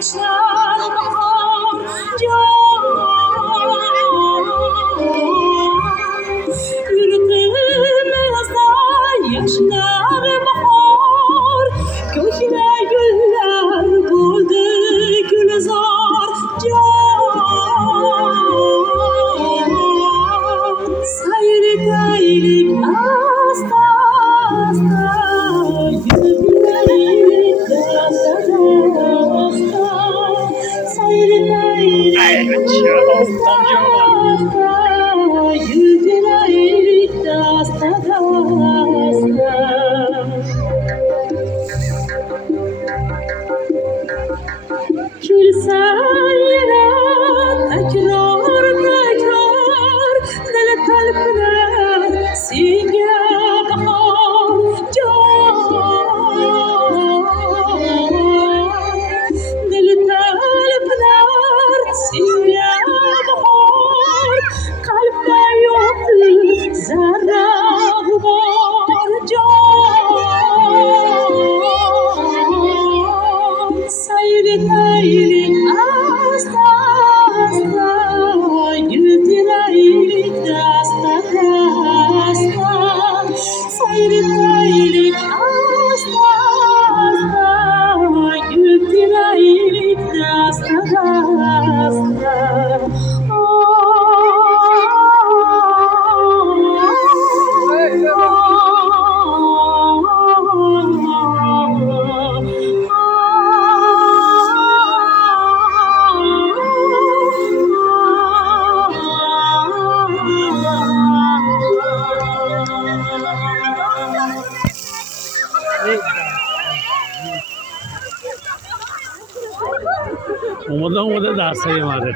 yaşlar bahar can. Yurtimizda yaşlar bahar, ko'kda gullar bo'ldi gulzor jon. Sayr etaylik asta asta, yuraylik asta asta. Sayr etaylik asta asta, yuraylik asta asta. Külsen yine tekrar tekrar, deli talpiner singe bahar can. Deli talpiner singe bahar, kalpte yoktur zerre var can. Sayr etaylik asta asta, yuraylik asta asta. Sayr etaylik asta asta, yuraylik asta asta. Umadan umada da sayım hadi.